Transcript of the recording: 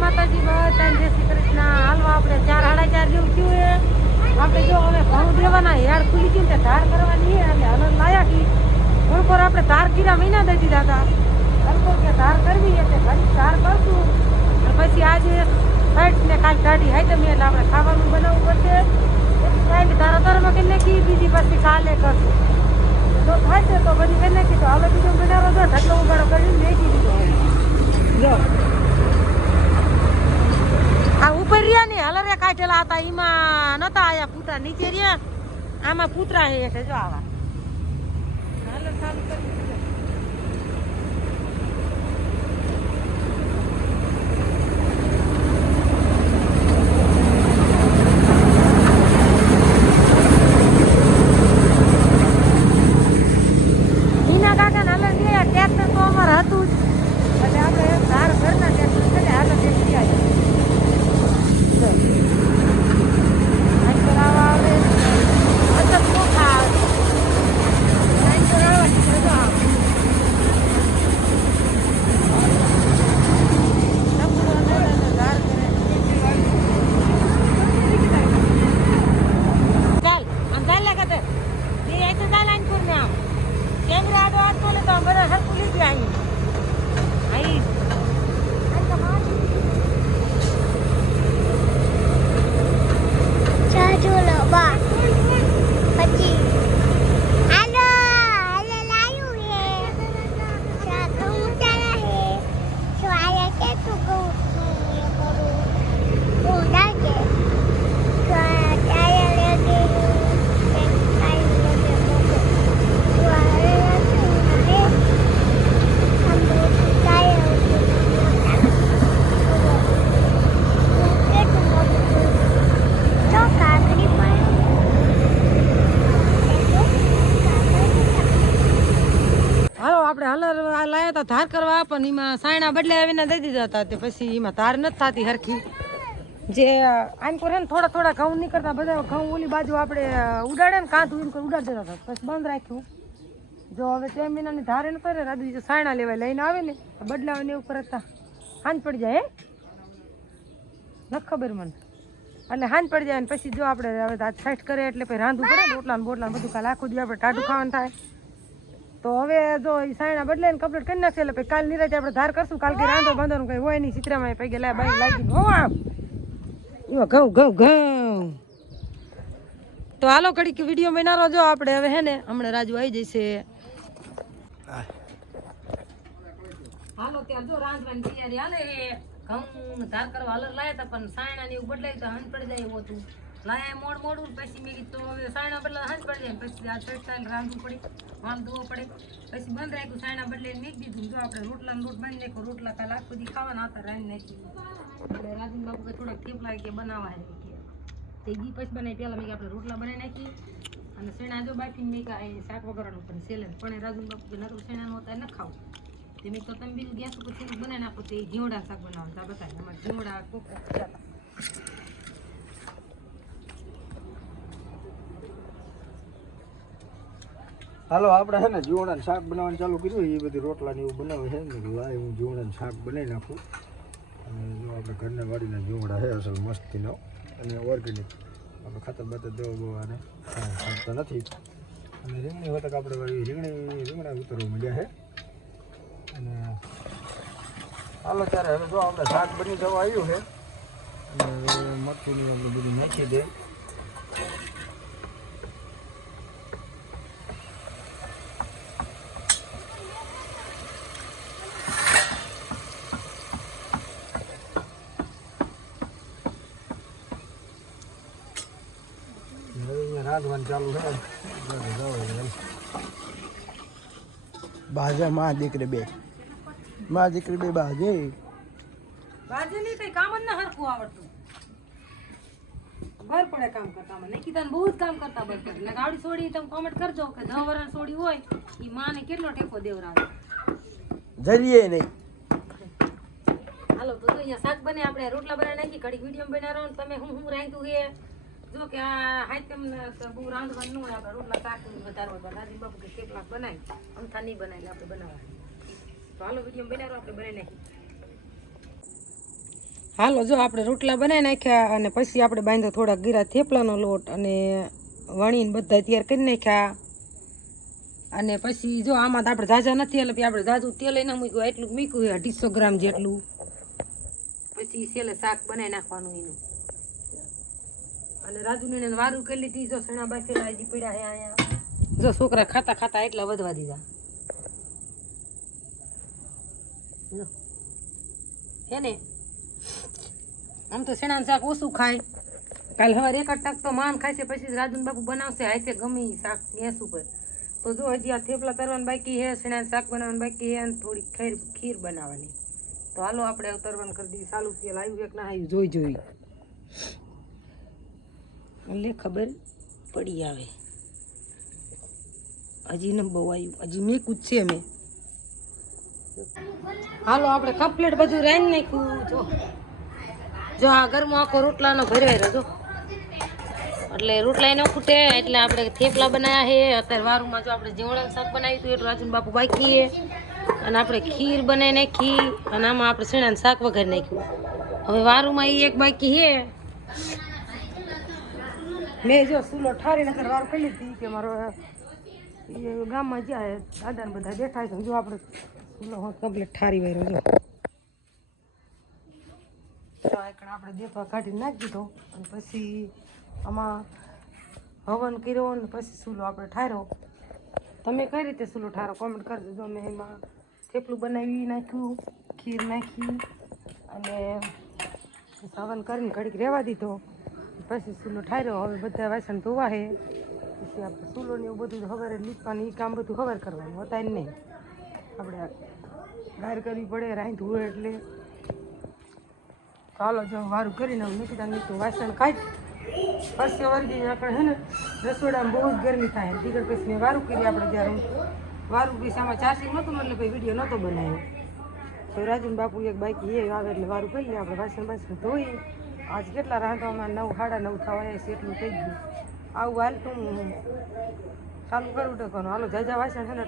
માતાજી બધા જય શ્રી કૃષ્ણ. હાલવા આપણે 4 સાડા 4 જેવું થયું છે. આપણે જો હવે ઘઉં દેવાના યાર ખુલી ગયું ને ધાર કરવાની એટલે હલન લાયા કી થોડુંક આપણે ધાર કીરા મહિના દઈ દીધા હતા. હલકો કે ધાર કરવી એટલે ઘણી ધાર કરશું પછી આજે સાઈડ ને કાલ ગાડી હાઈ તમે એટલે આપણે ખાવાનું બનાવવું પડશે. કાંઈ ધારા તારામાં કરી નાખી બીજી પછી કાલે કરશું. જો થાય છે તો બધી કરી નાખી તો હવે બીજો બનાવો જો ઢગલો ઉગાડો કરીને મેકી દીધો. જો આ ઉપર રહ્યા ને હલરે કાઢેલા હતા એમાં નતા આયા પૂતરા નીચે રહ્યા આમાં પૂતરા હે એટલે જો આવા હલર ચાલુ કરી ધાર કરવા પણ એમાં સાયણા બદલે આવીને દઈ દીધા હતા તે પછી એમાં ધાર નથી થતી હરખી જે આમ કરે ને થોડા થોડા ઘઉં નીકળતા બધા ઘઉં ઓલી બાજુ આપણે ઉડાડે ને કાંઠું એમ ઉડાડી દેતા હતા પછી બંધ રાખ્યું. જો હવે 3 મહિનાની ધારે ન કરે રાધુ જો સાયણા લેવાય લઈને આવે ને બદલાવે ને એવું કરતા હાંજ પડી જાય હે નથી ખબર મને એટલે હાંજ પડી જાય ને પછી જો આપણે હવે સાઈડ કરે એટલે પછી રાંધવું પડે રોટલા ને બોટલા બધું કાલ આખું દી આપણે ટાઢું ખાવાનું થાય. તો હવે જો એ સાયણા બદલે ને કમ્પ્લીટ કરી નાખશે એટલે પછી કાલ નિરાતે આપણે ધાર કરશું. કાલ કે રાંધો બાંધવાનું કઈ હોય નહીં ચિત્રામાં પૈકી લા બાઈ લાગી હો આમ એમાં ઘઉં ઘઉં ઘઉં. તો હાલો ઘડીક વિડીયો બનાવો જો આપણે હવે હે ને હમણાં રાજુ આવી જશે. હાલો ત્યાં જો રાંધવાની તૈયારી હાલે હે. ઘઉં ધાર કરવા હાલર લાયા હતા પણ સાયણા ને એવું બદલાય તો હંજ પડી જાય એવું હતું. લાયા મોડું પછી મેં કીધું તો હવે સાયણા બદલા હંજ પડી જાય પછી આ સ્ટાઇલ રાંધવું પડે વાલ ધોવો પડે પછી બંધ રાખ્યું સાયણા બદલે મેં દીધું. જો આપણે રોટલા લોટ બાંધી નાખ્યો રોટલા કાલ આખો દી ખાવાના હતા રાંધી નાખી એટલે રાજુ બાપુ કે થોડાક થેપલા કે બનાવવા હે કે તે દી પછી બનાવી પહેલાં મેં આપણે રોટલા બનાવી નાખી અને શેણા જો બાફીને મેં કે શાક વગરનું પણ સેલે પણ રાજુ બાપુ કે નકરું શેણાનું હતા ન ખાવું તે મેં તો તમે બીજું ગેસ ઉપર થોડુંક બનાવી નાખો તે જીવડા શાક બનાવતા બતાવે અમારે જીવડા કોક હાલો આપણે છે ને જીવડાનું શાક બનાવવાનું ચાલુ કર્યું એ બધી રોટલા ને એવું બનાવે છે ને આ હું જીવડાનું શાક બનાવી નાખું. અને જો આપણે ઘરના વાડીના જીવડા છે અસલ મસ્તીનો અને ઓર્ગેનિક આપણે ખાતર બાતર દવા બવાને ખાતા નથી. અને રીંગણી વતક આપણે રીંગણા ઉતરવા મળ્યા છે. અને હાલો ત્યારે હવે જો આપણે શાક બની જવા આવ્યું છે અને મરચું આપણે બધું નાખી દે. રાંધવાનું ચાલુ છે બાજા માં દીકરી બે બાજે બાજે નહીં કઈ કામ જ ના હરખું આવડતું બર પડે કામ કરતા મને કીધા બહુ જ કામ કરતા બર પડે એટલે ગાડી છોડી તમે કોમેન્ટ કરજો કે 10 વર્ષ છોડી હોય એ માને કેટલો ટેકો દેવરાવે જરીએ નહીં. હાલો તો અહીંયા શાક બને આપણે રોટલા બનાવી નાખી ઘડીક વિડીયો બનાવો તમે હું રાંધ્યું છે જો કે આ હાઈટમ બહુ રાંધવાનું હોય આપણે રોટલા શાક વધારવા રાજી બાપુ કે કેટલા બનાવી અમથા નહીં બનાવી આપણે બનાવવા. તો હાલો વિડીયો બનાવો આપણે બનાવી નાખી. હાલો જો આપણે રોટલા બનાવી નાખ્યા અને પછી આપણે બાંધ્યો થોડા ગીરા થેપલાનો લોટ અને વણીને બધા તૈયાર કરી નાખ્યા. અને પછી જો આમાં તો આપણે ઝાઝા નથી એટલે આપણે ઝાઝું તેલ ના મૂક્યું, એટલું મૂક્યું 250 ગ્રામ જેટલું. પછી છેલ્લે શાક બનાવી નાખવાનું એનું. અને રાજુને વારું કરી લીધી. જો સણા બાફેલા હજી પીડા હે અહીંયા. જો છોકરા ખાતા ખાતા એટલા વધવા દીધા હે ને. આમ તો સણાનું શાક ઓછું ખાય. કાલ સવારે એક ટક તો માન ખાય છે, પછી રાજુન બાપુ બનાવશે હાથે ગમી શાક ગેસ ઉપર. તો જો હજી આ થેપલા તરવાનું બાકી છે, સણાનું શાક બનાવવાનું બાકી છે અને થોડી ખીર બનાવવાની. તો હાલો આપણે તરવાનું કરી દઈએ ચાલુ. તેલ આવ્યું એક ના આવ્યું જોઈ એટલે ખબર પડી આવે. હજી ન બહુ આવ્યું, હજી મેકું જ છે મેં. હાલો આપણે કમ્પ્લીટ બધું રાંધી નાખ્યું. જો આ ઘરમાં આખો રોટલાનો ભરેલો જો, એટલે રોટલા ન ખૂટે એટલે આપણે થેપલા બનાવ્યા છે. અત્યારે વારુમાં જો આપણે જીવડાનું શાક બનાવ્યું હતું એટલું રાજુન બાપુ બાકી છે. અને આપણે ખીર બનાવી નાખી અને આમાં આપણે શેણાનું શાક વઘારી નાખ્યું. હવે વારુમાં એ એક બાકી છે. મેં જો ચૂલો ઠારીને અત્યારે વારું કરી લીધી કે મારો ગામમાં જ્યાં દાદાને બધા બેઠા છે. જો આપણે ચૂલો કમ્પ્લીટ ઠારી વાળો જો આપણે દેખવા કાઢી નાખી દીધો અને પછી આમાં હવન કર્યો ને પછી ચૂલો આપણે ઠાર્યો. તમે કઈ રીતે ચૂલો ઠારો કોમેન્ટ કરજો. જો મેં એમાં થેપલું બનાવી નાખ્યું, ખીર નાખી અને હવન કરીને ઘડીક રહેવા દીધો. પછી ચૂલો ઠાર્યો. હવે બધા વાસણ ધોવા છે. પછી આપણે ચૂલો ને એવું બધું હવારે લીપવાનું એ કામ બધું હવાર કરવાનું હતા નહીં. આપણે ગાર કરવી પડે રાંધવું હોય એટલે. ચાલો જો વારું કરીને નીકળતા નીકળું વાસણ કાઢ પછી વરગી આપણે હે ને રસોડામાં બહુ જ ગરમી થાય. દીકર પછી મેં વારું કરી. આપણે જ્યારે વારું પછી આમાં ચાસી નહોતું ને એટલે પછી વિડીયો નહોતો બનાવ્યો. તો રાજુન બાપુ એક બાઈકી એ આવે એટલે વારું કરી લે. આપણે વાસણ ધોઈ. આજ કેટલા રાંધવામાં 9 સાડા 9 થવા છે એટલું થઈ ગયું. આવું હાલતું ચાલુ કરવું તો હાલો જાજા વાસણ છે ને